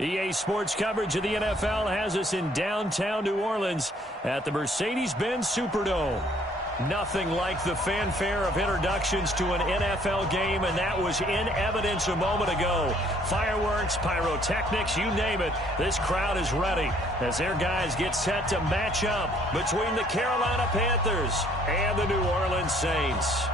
EA Sports coverage of the NFL has us in downtown New Orleans at the Mercedes-Benz Superdome. Nothing like the fanfare of introductions to an NFL game, and that was in evidence a moment ago. Fireworks, pyrotechnics, you name it, this crowd is ready as their guys get set to match up between the Carolina Panthers and the New Orleans Saints.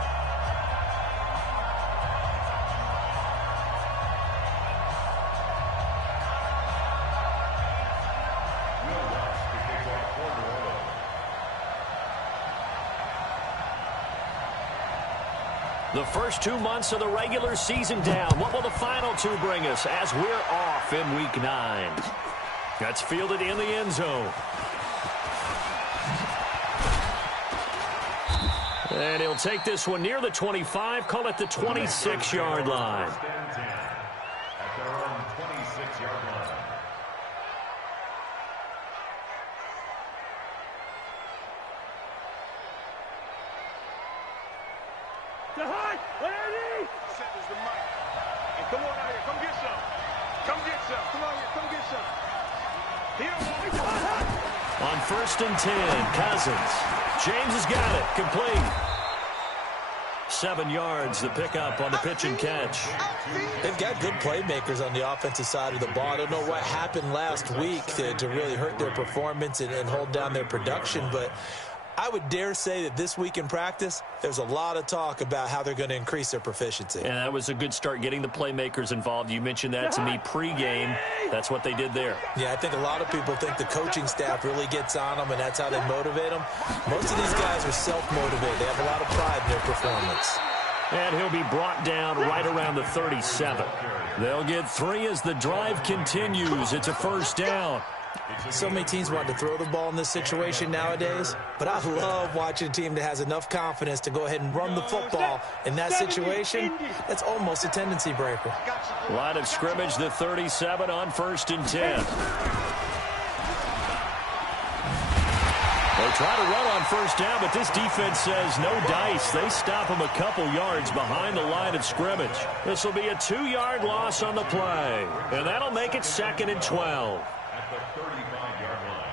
The first 2 months of the regular season down. What will the final two bring us as we're off in Week 9? That's fielded in the end zone. And he'll take this one near the 25, call it the 26-yard line. At their own 26-yard line. Is the mic. And come on out here. Come get some. Come get some. Come on here. Come get some. On 1st and 10, Cousins. James has got it. Complete. 7 yards, the pickup on the pitch and catch. They've got good playmakers on the offensive side of the ball. I don't know what happened last week to really hurt their performance and hold down their production, but I would dare say that this week in practice, there's a lot of talk about how they're going to increase their proficiency. And that was a good start, getting the playmakers involved. You mentioned that to me pregame. That's what they did there. Yeah, I think a lot of people think the coaching staff really gets on them, and that's how they motivate them. Most of these guys are self-motivated. They have a lot of pride in their performance. And he'll be brought down right around the 37. They'll get 3 as the drive continues. It's a first down. So many teams want to throw the ball in this situation nowadays, but I love watching a team that has enough confidence to go ahead and run the football in that situation. That's almost a tendency breaker. Line of scrimmage, the 37 on 1st and 10. They try to run on first down, but this defense says no dice. They stop them a couple yards behind the line of scrimmage. This will be a 2-yard loss on the play, and that'll make it 2nd and 12. At the 35-yard line.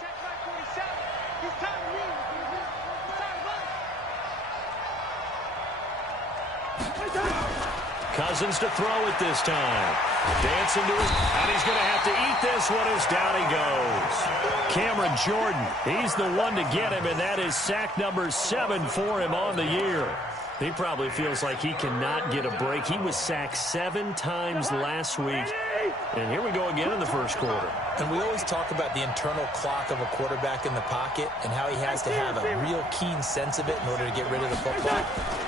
Check back 47. It's time to leave. It's time to run. Cousins to throw it this time. Dancing to his, and he's going to have to eat this one as down he goes. Cameron Jordan, he's the one to get him, and that is sack number 7 for him on the year. He probably feels like he cannot get a break. He was sacked 7 times last week. And here we go again in the first quarter. And we always talk about the internal clock of a quarterback in the pocket and how he has to have a real keen sense of it in order to get rid of the football.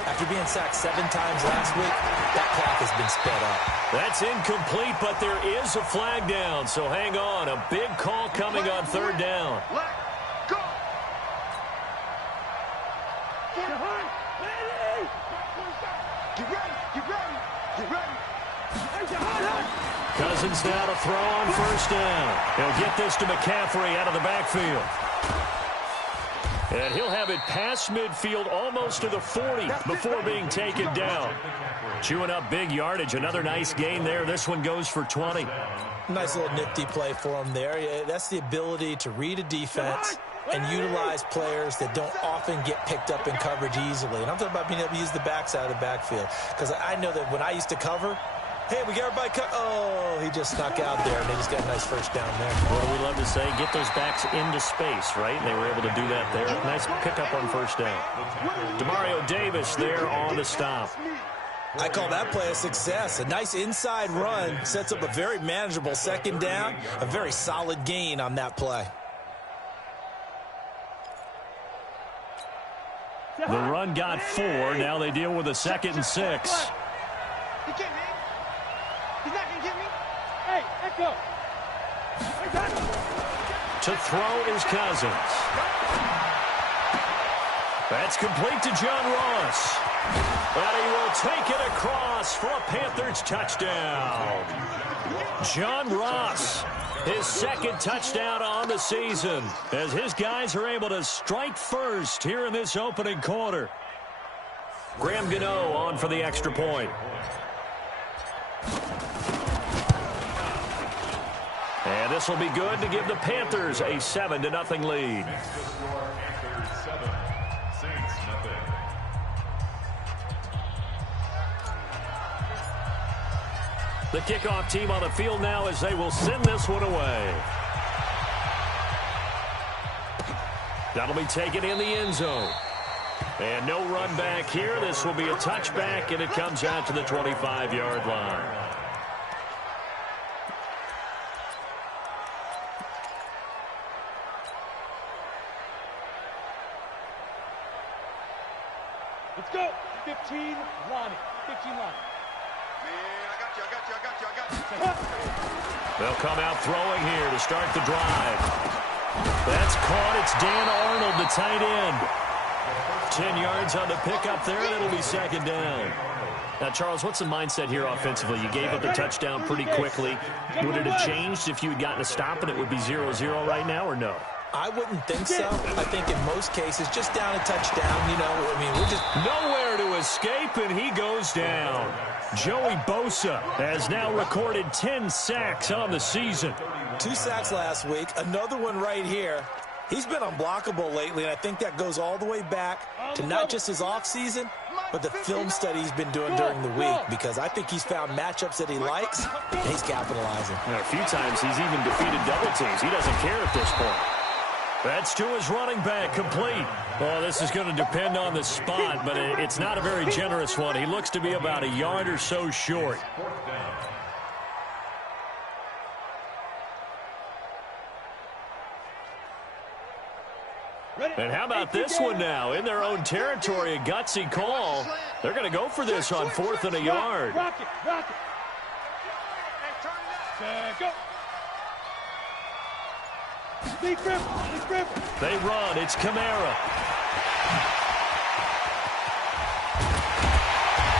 After being sacked 7 times last week, that clock has been sped up. That's incomplete, but there is a flag down, so hang on. A big call coming on 3rd down. Let go. Get ready. Get ready. Get ready. Cousins now to throw on 1st down. He'll get this to McCaffrey out of the backfield. And he'll have it past midfield almost to the 40 before being taken down. Chewing up big yardage. Another nice gain there. This one goes for 20. Nice little nifty play for him there. That's the ability to read a defense and utilize players that don't often get picked up in coverage easily. And I'm talking about being able to use the backside of the backfield. Because I know that when I used to cover, hey, we got everybody cut. Oh, he just snuck out there, and they just got a nice first down there. What do we love to say? Get those backs into space, right? And they were able to do that there. Nice pickup on 1st down. Demario Davis there on the stop. I call that play a success. A nice inside run sets up a very manageable 2nd down. A very solid gain on that play. The run got 4. Now they deal with a 2nd and 6. He can't hang. He's not going to get me. Hey, let go. To throw is Cousins. That's complete to John Ross. And he will take it across for a Panthers touchdown. John Ross, his second touchdown on the season, as his guys are able to strike first here in this opening quarter. Graham Gano on for the extra point. And this will be good to give the Panthers a 7-0 lead. The kickoff team on the field now as they will send this one away. That'll be taken in the end zone. And no run back here. This will be a touchback, and it comes out to the 25-yard line. Let's go. 15, Lonnie. 15, Lonnie. They'll come out throwing here to start the drive. That's caught. It's Dan Arnold, the tight end. 10 yards on the pickup there, and it'll be second down. Now, Charles, what's the mindset here offensively? You gave up the touchdown pretty quickly. Would it have changed if you had gotten a stop and it would be 0-0 right now, or no? I wouldn't think so. I think in most cases, just down a touchdown, you know, I mean, we're just nowhere to escape, and he goes down. Joey Bosa has now recorded 10 sacks on the season. 2 sacks last week, another one right here. He's been unblockable lately, and I think that goes all the way back to not just his offseason, but the film study he's been doing during the week, because I think he's found matchups that he likes, and he's capitalizing. And a few times he's even defeated double teams. He doesn't care at this point. That's to his running back, complete. Well, this is going to depend on the spot, but it's not a very generous one. He looks to be about a yard or so short. And how about this one now? In their own territory, a gutsy call. They're going to go for this on 4th and a yard. Rock it. Go. They run. It's Kamara.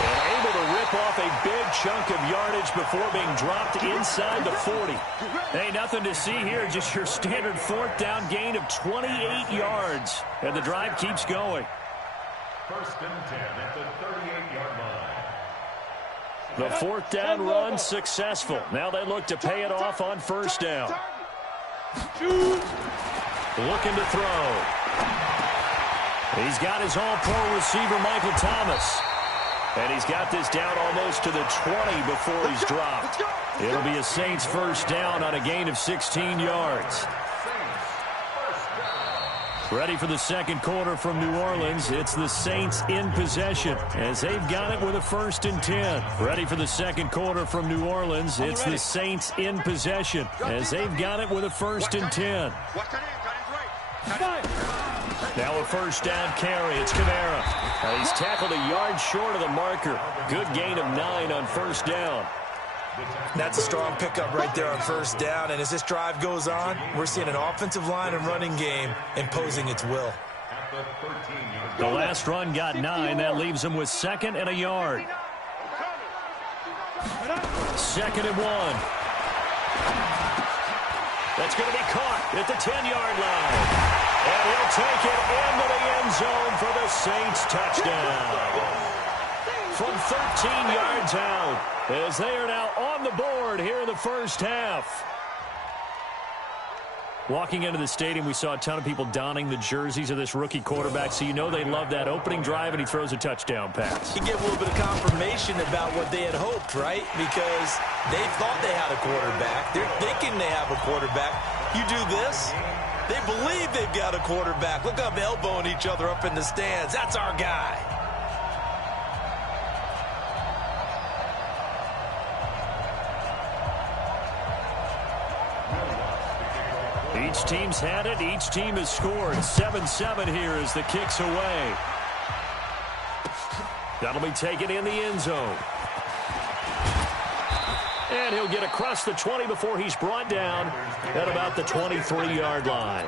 And able to rip off a big chunk of yardage before being dropped inside the 40. Hey, nothing to see here. Just your standard 4th down gain of 28 yards. And the drive keeps going. 1st and 10 at the 38-yard line. The 4th down run successful. Now they look to pay it off on 1st down. Looking to throw. He's got his all-pro receiver, Michael Thomas. And he's got this down almost to the 20 before he's dropped. It'll be a Saints 1st down on a gain of 16 yards. Ready for the second quarter from New Orleans. It's the Saints in possession as they've got it with a 1st and 10. Ready for the second quarter from New Orleans. It's the Saints in possession as they've got it with a 1st and 10. Now a 1st down carry. It's Kamara. He's tackled a yard short of the marker. Good gain of 9 on 1st down. That's a strong pickup right there on 1st down. And as this drive goes on, we're seeing an offensive line and running game imposing its will. The last run got 9. That leaves him with 2nd and a yard. 2nd and 1. That's going to be caught at the 10-yard line. And he'll take it into the end zone for the Saints touchdown. From 13 yards out, as they are now on the board here in the 1st half. Walking into the stadium, we saw a ton of people donning the jerseys of this rookie quarterback, so you know they love that opening drive, and he throws a touchdown pass. He gave a little bit of confirmation about what they had hoped, right? Because they thought they had a quarterback. They're thinking they have a quarterback. You do this, they believe they've got a quarterback. Look up, elbowing each other up in the stands. That's our guy. Each team's had it. Each team has scored. 7-7 here as the kick's away. That'll be taken in the end zone. And he'll get across the 20 before he's brought down at about the 23-yard line.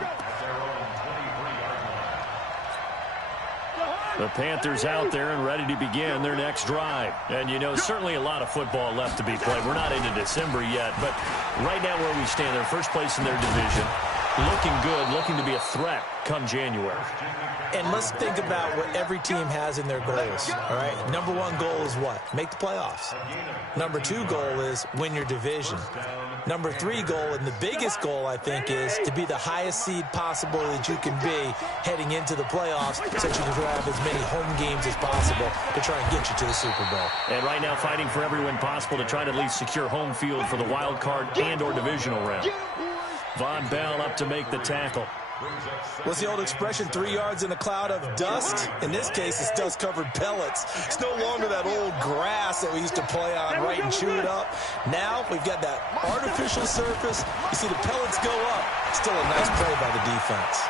The Panthers out there and ready to begin their next drive. And, you know, certainly a lot of football left to be played. We're not into December yet, but right now where we stand, they're first place in their division. Looking good, looking to be a threat come January. And let's think about what every team has in their goals, all right? Number one goal is what? Make the playoffs. Number two goal is win your division. Number three goal, and the biggest goal, I think, is to be the highest seed possible that you can be heading into the playoffs so that you can have as many home games as possible to try and get you to the Super Bowl. And right now fighting for every win possible to try to at least secure home field for the wild card and or divisional round. Von Bell up to make the tackle. What's the old expression, 3 yards in a cloud of dust? In this case, it's dust-covered pellets. It's no longer that old grass that we used to play on, right, and chew it up. Now we've got that artificial surface. You see the pellets go up. Still a nice play by the defense.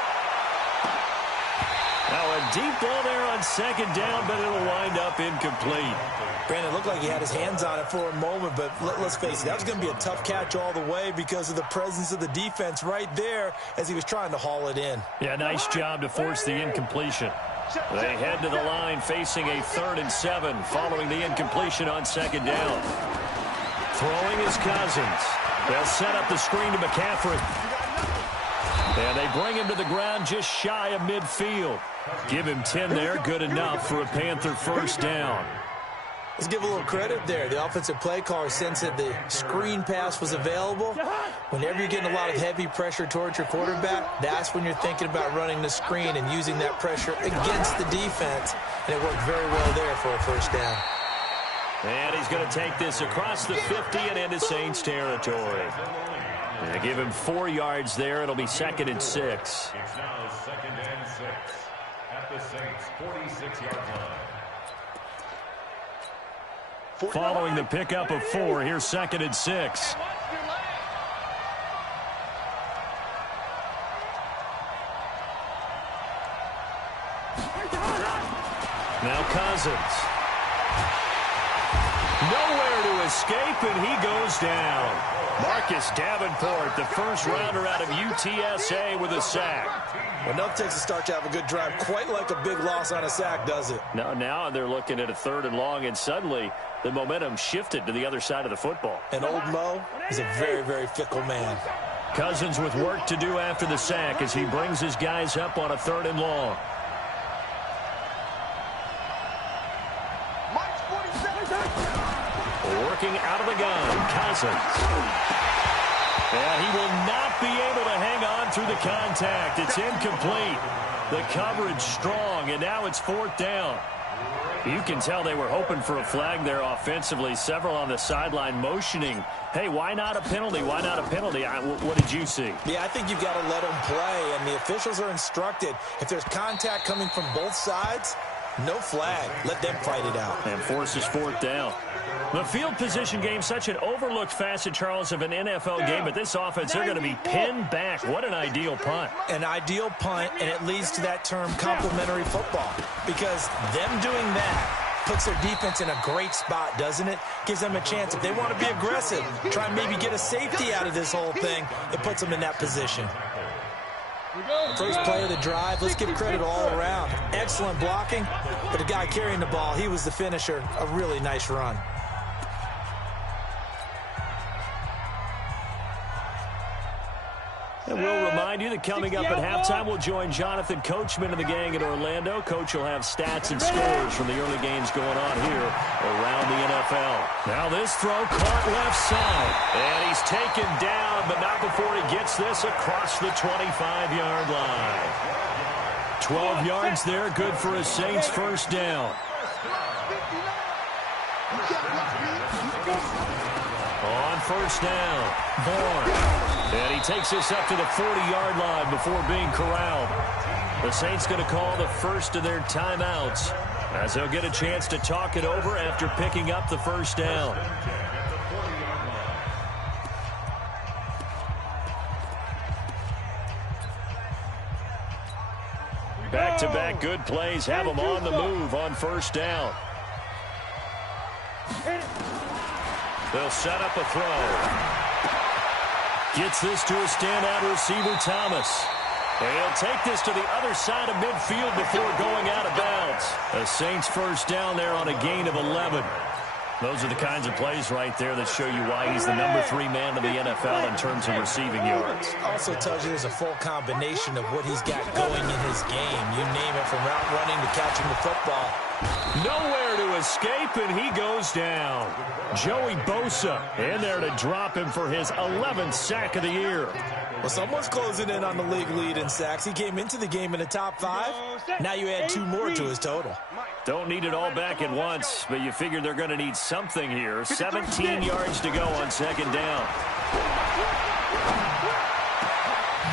Now a deep ball there on second down, but it'll wind up incomplete. Brandon, it looked like he had his hands on it for a moment, but let's face it, that was going to be a tough catch all the way because of the presence of the defense right there as he was trying to haul it in. Yeah, nice job to force the incompletion. They head to the line facing a 3rd and 7 following the incompletion on second down. Throwing is Cousins. They'll set up the screen to McCaffrey. And they bring him to the ground just shy of midfield. Give him 10 there, good enough for a Panther first down. Let's give a little credit there. The offensive play caller sensed that the screen pass was available. Whenever you're getting a lot of heavy pressure towards your quarterback, that's when you're thinking about running the screen and using that pressure against the defense. And it worked very well there for a first down. And he's going to take this across the 50 and into Saints territory. They give him 4 yards there. It'll be 2nd and 6. It's now 2nd and 6 at the Saints' 46-yard line. Following the pickup of 4, here's 2nd and 6. Now Cousins. Nowhere to escape, and he goes down. Marcus Davenport, the first rounder out of UTSA with a sack. Well, nothing takes a start to have a good drive quite like a big loss on a sack, does it? No, now they're looking at a 3rd and long, and suddenly the momentum shifted to the other side of the football. And old Mo is a very, very fickle man. Cousins with work to do after the sack as he brings his guys up on a 3rd and long. Working out of the gun, Cousins. And he will not be able to hang on through the contact. It's incomplete. The coverage strong, and now it's 4th down. You can tell they were hoping for a flag there offensively. Several on the sideline motioning, hey, why not a penalty? Why not a penalty? What did you see? Yeah, I think you've got to let them play, and the officials are instructed. If there's contact coming from both sides, no flag. Let them fight it out. And forces 4th down. The field position game, such an overlooked facet, Charles, of an NFL game, but this offense, they're going to be pinned back. What an ideal punt. An ideal punt, and it leads to that term complementary football, because them doing that puts their defense in a great spot, doesn't it? Gives them a chance. If they want to be aggressive, try and maybe get a safety out of this whole thing, it puts them in that position. First play of the drive, let's give credit all around. Excellent blocking, but the guy carrying the ball, he was the finisher. A really nice run. And we'll remind you that coming up at halftime, we'll join Jonathan Coachman and the gang in Orlando. Coach will have stats and scores from the early games going on here around the NFL. Now this throw caught left side. And he's taken down, but not before he gets this across the 25-yard line. 12 yards there, good for a Saints first down. On first down, Bourne. And he takes this up to the 40-yard line before being corralled. The Saints going to call the first of their timeouts as they'll get a chance to talk it over after picking up the first down. Back-to-back good plays have them on the move on first down. They'll set up a throw. Gets this to a standout receiver, Thomas. He'll take this to the other side of midfield before going out of bounds. The Saints first down there on a gain of 11. Those are the kinds of plays right there that show you why he's the #3 man in the NFL in terms of receiving yards. Also tells you there's a full combination of what he's got going in his game. You name it, from route running to catching the football. Nowhere to escape, and he goes down. Joey Bosa in there to drop him for his 11th sack of the year. Well, someone's closing in on the league lead in sacks. He came into the game in the top 5. Now you add 2 more to his total. Don't need it all back at once, but you figure they're going to need something here. 17 yards to go on second down.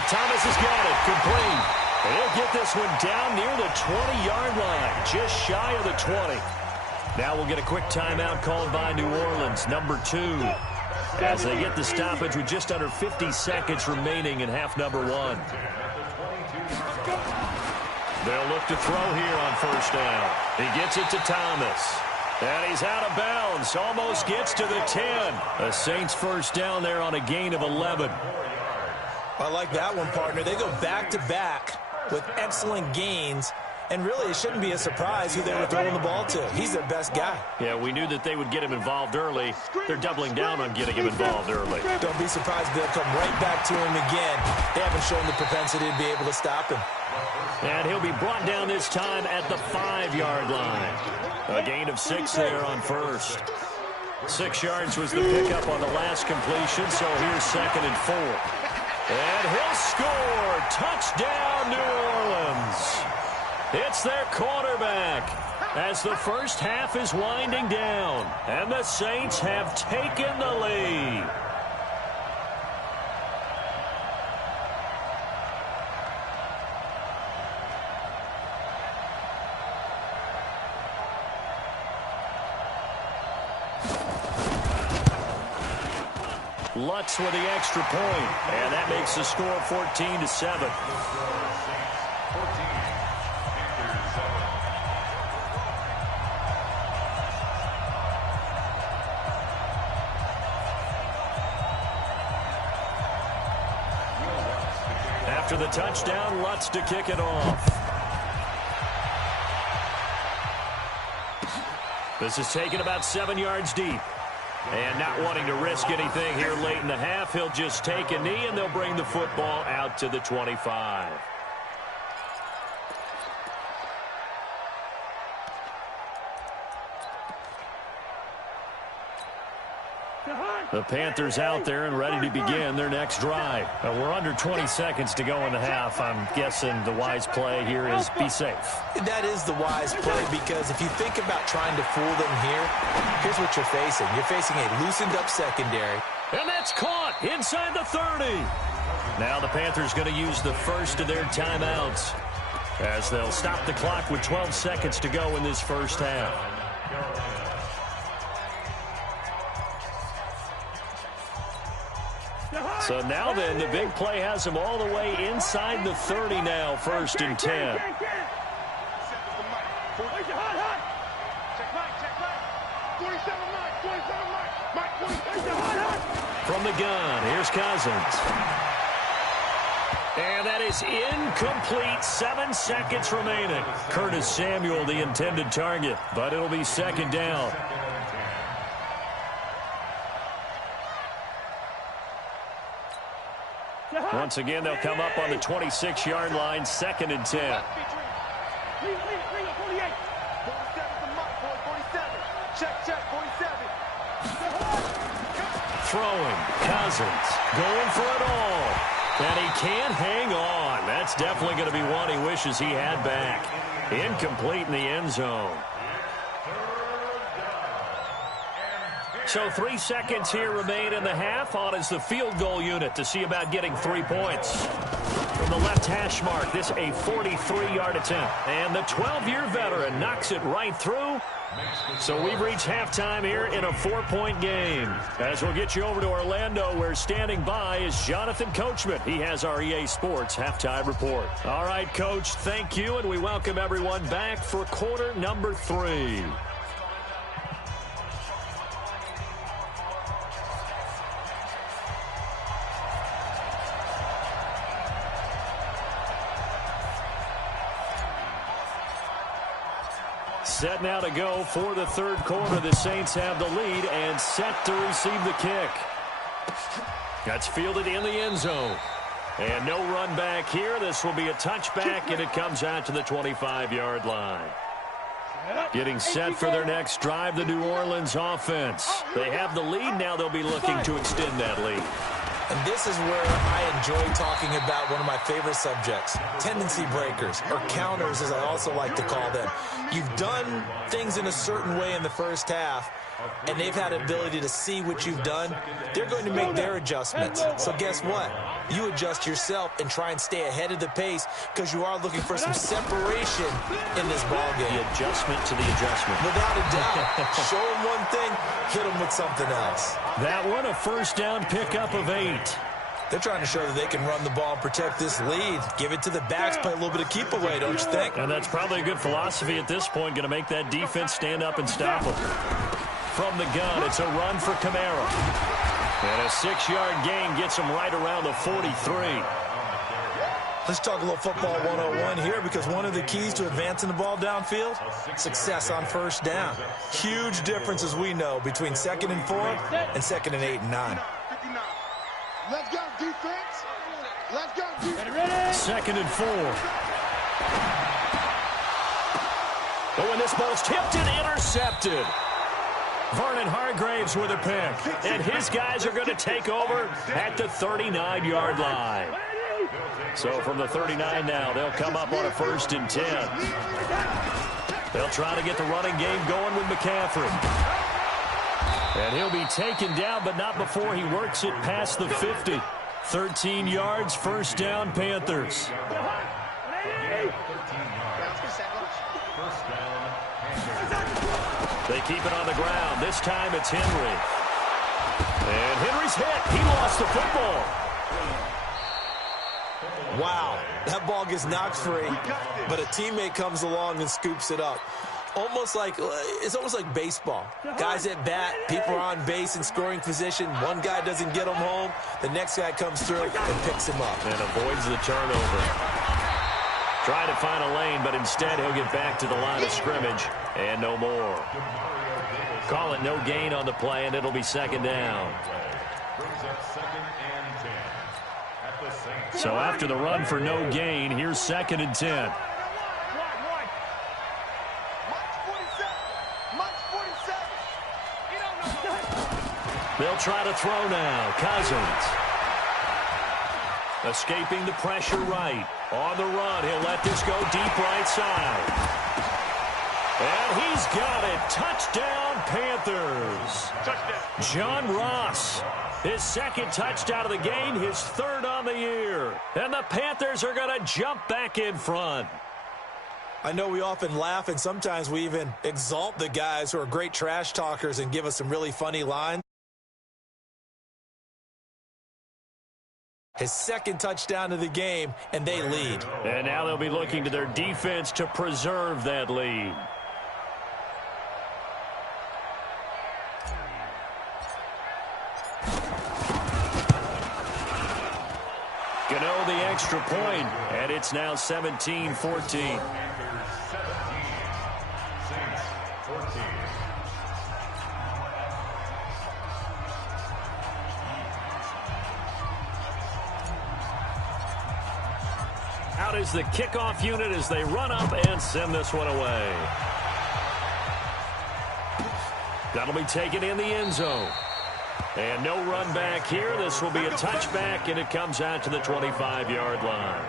Thomas has got it. Complete. He'll get this one down near the 20-yard line, just shy of the 20. Now we'll get a quick timeout called by New Orleans, #2. As they get the stoppage with just under 50 seconds remaining in half number 1. They'll look to throw here on first down. He gets it to Thomas. And he's out of bounds. Almost gets to the 10. The Saints first down there on a gain of 11. I like that one, partner. They go back-to-back with excellent gains. And really, it shouldn't be a surprise who they were throwing the ball to. He's their best guy. Yeah, we knew that they would get him involved early. They're doubling down on getting him involved early. Don't be surprised they'll come right back to him again. They haven't shown the propensity to be able to stop him. And he'll be brought down this time at the 5-yard line. A gain of 6 there on first. 6 yards was the pickup on the last completion, so here's 2nd and 4. And he'll score. Touchdown, New Orleans. It's their quarterback as the first half is winding down, and the Saints have taken the lead. Lutz with the extra point, and that makes the score 14-7. After the touchdown, Lutz to kick it off. This is taken about 7 yards deep. And not wanting to risk anything here late in the half, he'll just take a knee, and they'll bring the football out to the 25. The Panthers out there and ready to begin their next drive. We're under 20 seconds to go in the half. I'm guessing the wise play here is be safe. That is the wise play, because if you think about trying to fool them here, here's what you're facing. You're facing a loosened-up secondary. And that's caught inside the 30. Now the Panthers going to use the first of their timeouts as they'll stop the clock with 12 seconds to go in this first half. So now then, the big play has them all the way inside the 30 now, 1st and 10. From the gun, here's Cousins. And that is incomplete. 7 seconds remaining. Curtis Samuel, the intended target, but it'll be 2nd down. Once again, they'll come up on the 26-yard line, 2nd and 10. Throwing, Cousins, going for it all. And he can't hang on. That's definitely going to be one he wishes he had back. Incomplete in the end zone. So 3 seconds here remain in the half. On is the field goal unit to see about getting 3 points. From the left hash mark, this a 43-yard attempt. And the 12-year veteran knocks it right through. So we've reached halftime here in a 4-point game. As we'll get you over to Orlando, where standing by is Jonathan Coachman. He has our EA Sports halftime report. All right, Coach, thank you, and we welcome everyone back for quarter number 3. Set now to go for the third quarter. The Saints have the lead and set to receive the kick. That's fielded in the end zone. And no run back here. This will be a touchback, and it comes out to the 25-yard line. Getting set for their next drive, the New Orleans offense. They have the lead. Now they'll be looking to extend that lead. And this is where I enjoy talking about one of my favorite subjects, tendency breakers, or counters as I also like to call them. You've done things in a certain way in the first half, and they've had the ability to see what you've done. They're going to make their adjustments. So guess what? You adjust yourself and try and stay ahead of the pace because you are looking for some separation in this ball game. The adjustment to the adjustment. Without a doubt. Show them one thing, hit them with something else. That one, a first down pickup of 8. They're trying to show that they can run the ball and protect this lead. Give it to the backs, play a little bit of keep away, don't you think? And that's probably a good philosophy at this point, going to make that defense stand up and stop them. From the gun, it's a run for Kamara. And a 6-yard gain gets him right around the 43. Let's talk a little football 101 here, because one of the keys to advancing the ball downfield, success on first down. Huge difference, as we know, between 2nd and 4 and 2nd and 8 and 9. Let's go, defense. Let's go, defense. 2nd and 4. Oh, and this ball's tipped and intercepted. Vernon Hargraves with a pick. And his guys are going to take over at the 39-yard line. So from the 39 now, they'll come up on a 1st and 10. They'll try to get the running game going with McCaffrey. And he'll be taken down, but not before he works it past the 50. 13 yards, first down, Panthers. They keep it on the ground. This time it's Henry. And Henry's hit. He lost the football. Wow, that ball gets knocked free, but a teammate comes along and scoops it up. It's almost like baseball. Guys at bat, people are on base in scoring position. One guy doesn't get him home. The next guy comes through and picks him up. And avoids the turnover. Trying to find a lane, but instead he'll get back to the line of scrimmage. And no more. Call it no gain on the play, and it'll be 2nd down. So after the run for no gain, here's 2nd and 10. They'll try to throw now. Cousins. Escaping the pressure right. On the run, he'll let this go deep right side. And he's got it. Touchdown, Panthers. Touchdown. John Ross. His 2nd touchdown of the game, his 3rd on the year. And the Panthers are going to jump back in front. I know we often laugh, and sometimes we even exalt the guys who are great trash talkers and give us some really funny lines. His 2nd touchdown of the game, and they lead. And now they'll be looking to their defense to preserve that lead. Gano the extra point, and it's now 17-14. Out is the kickoff unit as they run up and send this one away. That'll be taken in the end zone. And no run back here. This will be a touchback, and it comes out to the 25-yard line.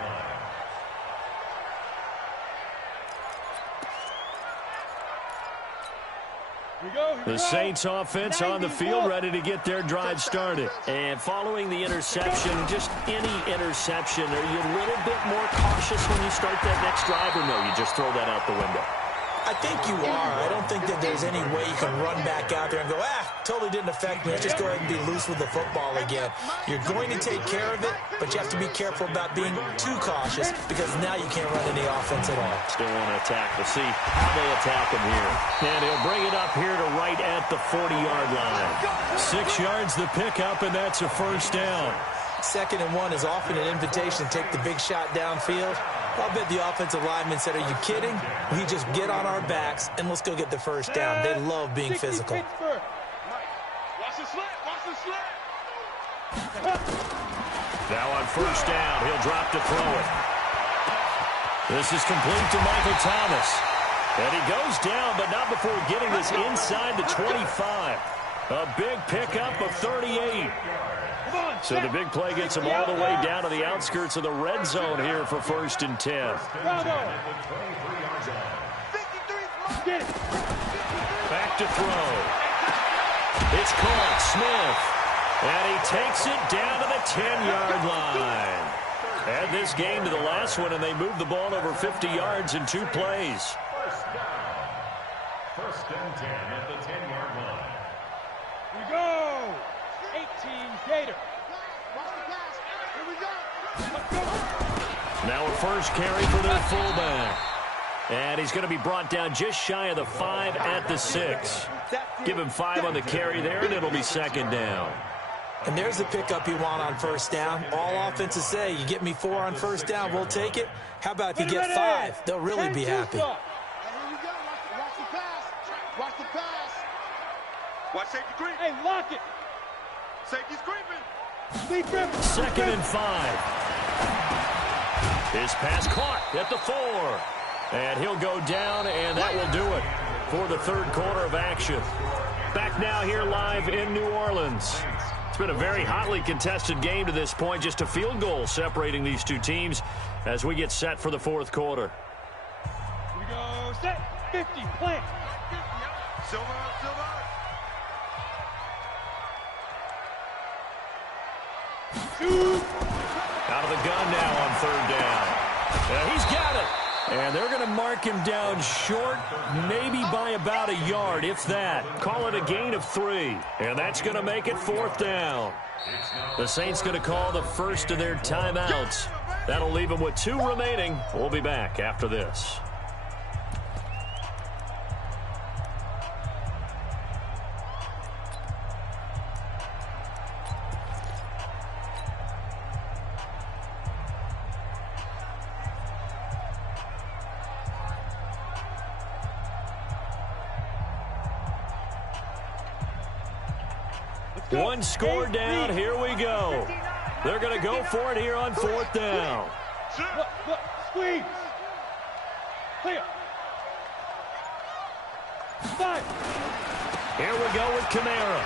The Saints offense on the field, ready to get their drive started. And following the interception, just any interception, are you a little bit more cautious when you start that next drive, or no, you just throw that out the window? I think you are. I don't think that there's any way you can run back out there and go, totally didn't affect me. Let's just go ahead and be loose with the football again. You're going to take care of it, but you have to be careful about being too cautious because now you can't run any offense at all. Still want to attack. We'll see how they attack him here. And he'll bring it up here to right at the 40-yard line. 6 yards the pickup, and that's a first down. 2nd and 1 is often an invitation to take the big shot downfield. I'll bet the offensive lineman said, are you kidding? We just get on our backs and let's go get the first down. They love being physical. Watch the slant. Watch the slant. Now on first down, he'll drop to throw it. This is complete to Michael Thomas. And he goes down, but not before getting this inside the 25. A big pickup of 38. So the big play gets him all the way down to the outskirts of the red zone here for 1st and 10. Back to throw. It's caught. Smith. And he takes it down to the 10-yard line. Add this game to the last one, and they moved the ball over 50 yards in 2 plays. First and 10 at the 10-yard line. We go. 18 Gator. Here we go. Now a first carry for their fullback. And he's going to be brought down just shy of the 5 at the 6. Give him 5 on the carry there, and it'll be 2nd down. And there's the pickup you want on first down. All offenses say, you get me 4 on first down, we'll take it. How about if you get 5? They'll really be happy. Here we go. Watch the pass. Watch the pass. Watch safety creep. Hey, lock it. Safety's creeping. Sleep grip. 2nd and 5. His pass caught at the 4. And he'll go down, and that will do it for the 3rd quarter of action. Back now here live in New Orleans. It's been a very hotly contested game to this point. Just a field goal separating these two teams as we get set for the 4th quarter. We go set. 50. Plant. Silver. Shoot. Out of the gun now on 3rd down. And he's got it. And they're going to mark him down short, maybe by about a yard, if that. Call it a gain of 3. And that's going to make it 4th down. The Saints going to call the first of their timeouts. That'll leave them with 2 remaining. We'll be back after this. One score down. Here we go. They're going to go for it here on 4th down. Look. Squeeze. Clear. 5. Here we go with Kamara.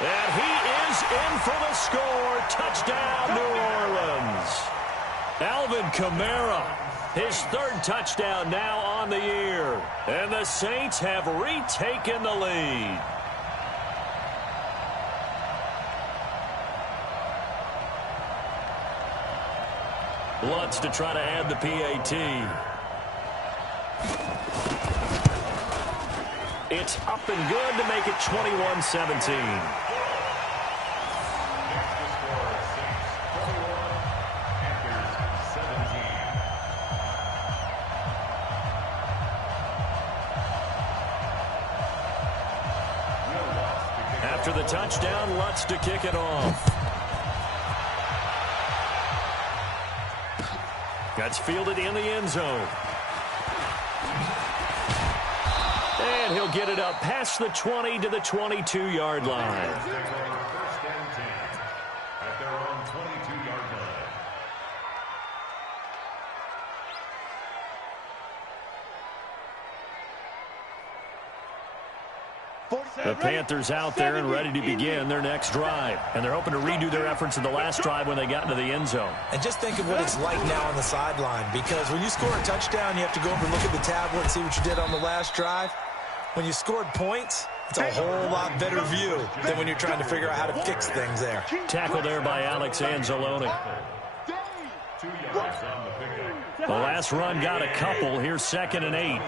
And he is in for the score. Touchdown, New Orleans. Alvin Kamara, his 3rd touchdown now on the year. And the Saints have retaken the lead. Lutz to try to add the PAT. It's up and good to make it 21-17. After the touchdown, Lutz to kick it off. That's fielded in the end zone. And he'll get it up past the 20 to the 22-yard line. First and 10 at their own 22-yard line. The Panthers out there and ready to begin their next drive. And they're hoping to redo their efforts in the last drive when they got into the end zone. And just think of what it's like now on the sideline, because when you score a touchdown, you have to go over and look at the tablet and see what you did on the last drive. When you scored points, it's a whole lot better view than when you're trying to figure out how to fix things there. Tackle there by Alex Anzalone. 2 yards on the pickup. The last run got a couple. Here's 2nd and 8.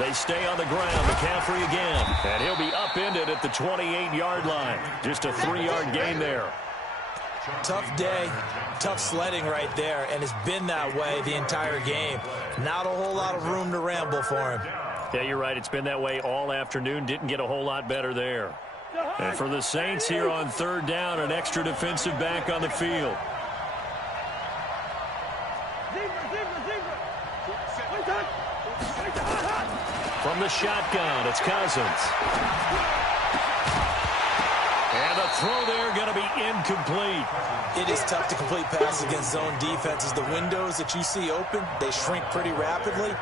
They stay on the ground. McCaffrey again. And he'll be upended at the 28-yard line. Just a 3-yard gain there. Tough day, tough sledding right there, and it's been that way the entire game. Not a whole lot of room to ramble for him. Yeah, you're right. It's been that way all afternoon. Didn't get a whole lot better there. And for the Saints here on 3rd down, an extra defensive back on the field. From the shotgun, it's Cousins. And the throw there going to be incomplete. It is tough to complete passes against zone defenses. The windows that you see open, they shrink pretty rapidly.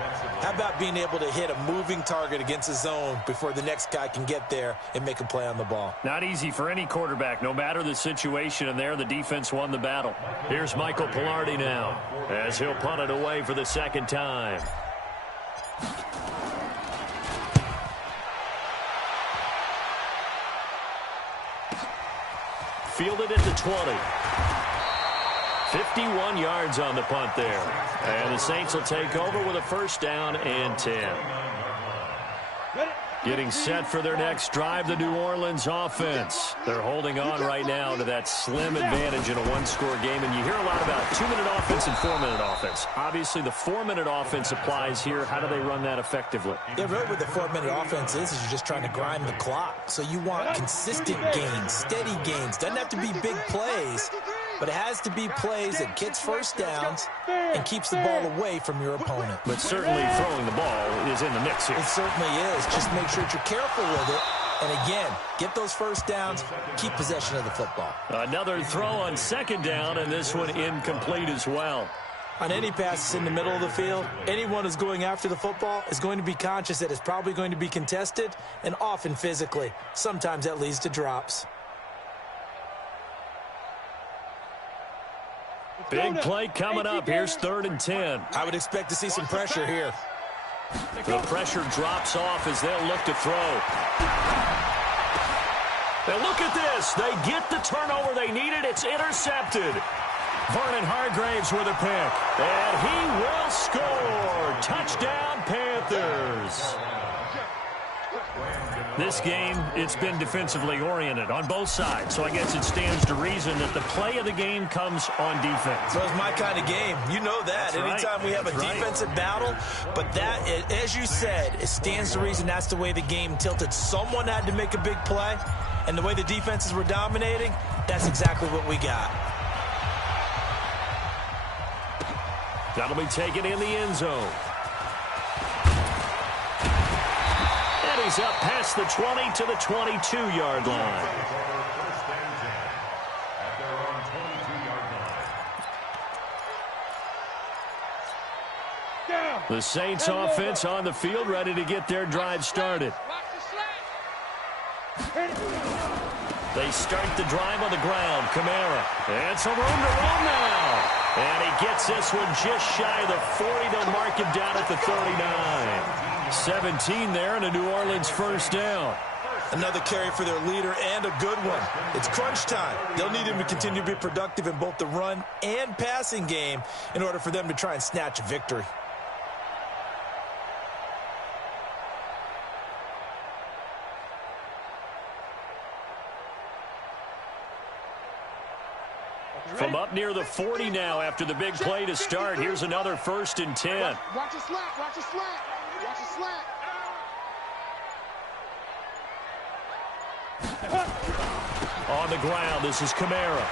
How about being able to hit a moving target against a zone before the next guy can get there and make a play on the ball? Not easy for any quarterback, no matter the situation, and there the defense won the battle. Here's Michael Pilardi now as he'll punt it away for the second time. Fielded at the 20. 51 yards on the punt there. And the Saints will take over with a first down and 10. Getting set for their next drive, the New Orleans offense. They're holding on right now to that slim advantage in a one-score game. And you hear a lot about 2-minute offense and 4-minute offense. Obviously, the 4-minute offense applies here. How do they run that effectively? Yeah, really what the 4-minute offense is you're just trying to grind the clock. So you want consistent gains, steady gains. Doesn't have to be big plays, but it has to be plays that gets first downs and keeps the ball away from your opponent. But certainly throwing the ball is in the mix here. It certainly is. Just make sure that you're careful with it. And again, get those first downs, keep possession of the football. Another throw on second down, and this one incomplete as well. On any passes in the middle of the field, anyone who's going after the football is going to be conscious that it's probably going to be contested, and often physically. Sometimes that leads to drops. Big play coming up. Here's 3rd and 10. I would expect to see some pressure here. The pressure drops off as they'll look to throw. And look at this. They get the turnover they needed. It's intercepted. Vernon Hargraves with a pick. And he will score. Touchdown, Panthers. This game, it's been defensively oriented on both sides, so I guess it stands to reason that the play of the game comes on defense. So it's my kind of game. You know that. Anytime we have a defensive battle, but that, as you said, it stands to reason that's the way the game tilted. Someone had to make a big play, and the way the defenses were dominating, that's exactly what we got. That'll be taken in the end zone. He's up past the 20 to the 22-yard line. The Saints offense on the field, ready to get their drive started. They start the drive on the ground. Kamara. And some room to run now. And he gets this one just shy of the 40. They'll mark him down at the 39. 17 there and a New Orleans first down. Another carry for their leader and a good one. It's crunch time. They'll need him to continue to be productive in both the run and passing game in order for them to try and snatch a victory. From up near the 40 now after the big play to start. Here's another 1st and 10. Watch your slack, watch your slack, watch your slack. On the ground, this is Kamara.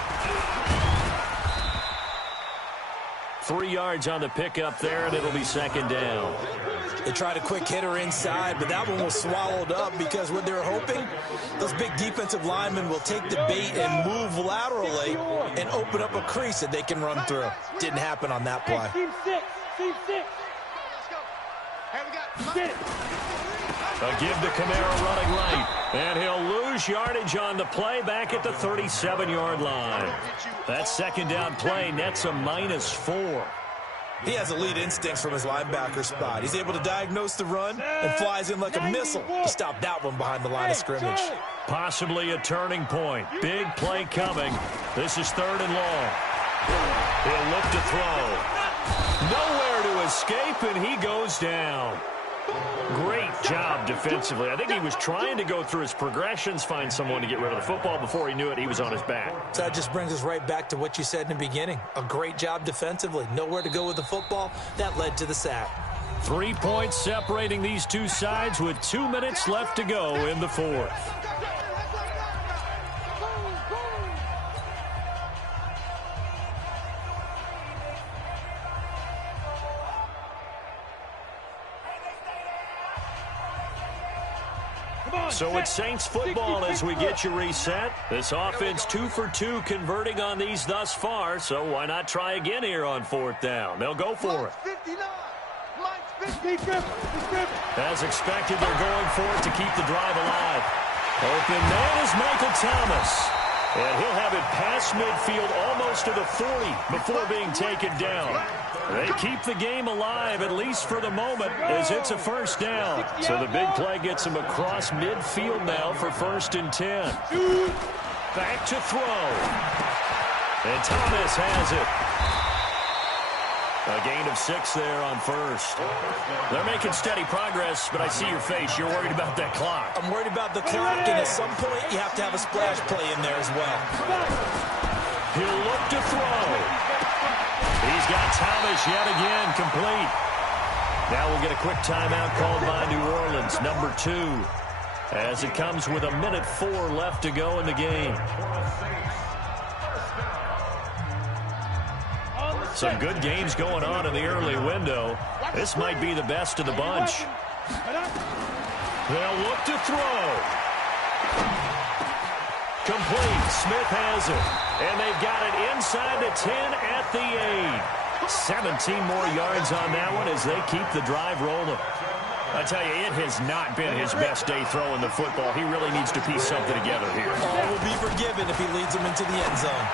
3 yards on the pickup there, and it'll be 2nd down. They tried a quick hitter inside, but that one was swallowed up because what they're hoping, those big defensive linemen will take the bait and move laterally and open up a crease that they can run through. Didn't happen on that play. Team 6. Team 6. A give to Kamara running right. And he'll lose yardage on the play back at the 37-yard line. That 2nd down play nets a -4. He has elite instincts from his linebacker spot. He's able to diagnose the run and flies in like a missile to stop that one behind the line of scrimmage. Possibly a turning point. Big play coming. This is 3rd and long. He'll look to throw. Nowhere to escape, and he goes down. Great job defensively. I think he was trying to go through his progressions, find someone to get rid of the football. Before he knew it, he was on his back. So that just brings us right back to what you said in the beginning. A great job defensively. Nowhere to go with the football. That led to the sack. 3 points separating these two sides with 2 minutes left to go in the 4th. So it's Saints football as we get you reset. This offense 2 for 2 converting on these thus far, so why not try again here on 4th down? They'll go for it. As expected, they're going for it to keep the drive alive. Open man is Michael Thomas. And he'll have it past midfield almost to the 40 before being taken down. They keep the game alive, at least for the moment, as it's a 1st down. So the big play gets him across midfield now for 1st and 10. Back to throw. And Thomas has it. A gain of 6 there on 1st. They're making steady progress, but I see your face. You're worried about that clock. I'm worried about the clock, and at some point you have to have a splash play in there as well. He'll look to throw. He's got Thomas yet again complete. Now we'll get a quick timeout called by New Orleans, number 2, as it comes with 1:04 left to go in the game. Some good games going on in the early window. This might be the best of the bunch. They'll look to throw. Complete. Smith has it. And they've got it inside the 10 at the 8. 17 more yards on that one as they keep the drive rolling. I tell you, it has not been his best day throwing the football. He really needs to piece something together here. All will be forgiven if he leads them into the end zone.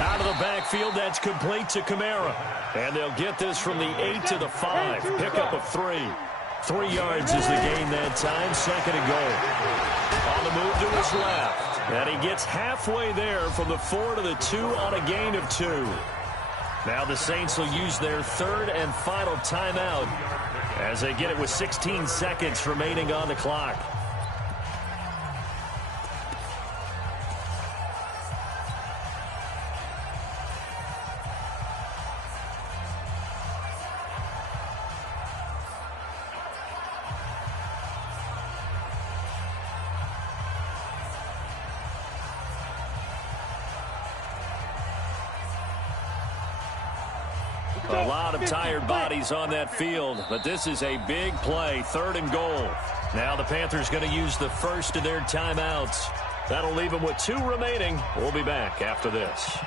Out of the backfield, that's complete to Kamara. And they'll get this from the 8 to the 5. Pickup of 3. 3 yards is the gain that time. 2nd and goal. On the move to his left. And he gets halfway there from the 4 to the 2 on a gain of 2. Now the Saints will use their 3rd and final timeout as they get it with 16 seconds remaining on the clock. A lot of tired bodies on that field, but this is a big play, 3rd and goal. Now the Panthers going to use the first of their timeouts. That'll leave them with 2 remaining. We'll be back after this.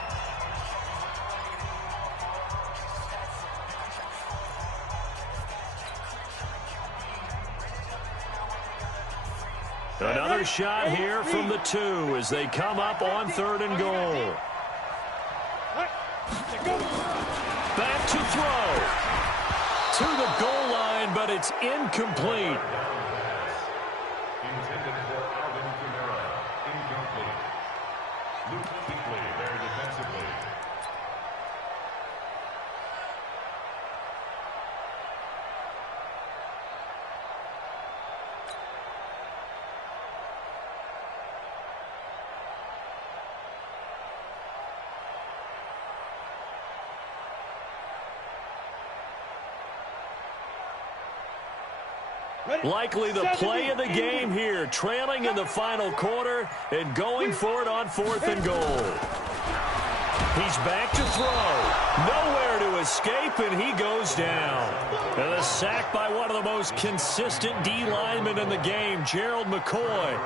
Another shot here from the 2 as they come up on 3rd and goal. Back to throw. To the goal line, but it's incomplete. Intended for Alvin Kamara. Incomplete. Luke Kuechly there defensively. Likely the play of the game here, trailing in the final quarter and going for it on 4th and goal. He's back to throw. Nowhere to escape, and he goes down. And a sack by one of the most consistent D linemen in the game, Gerald McCoy.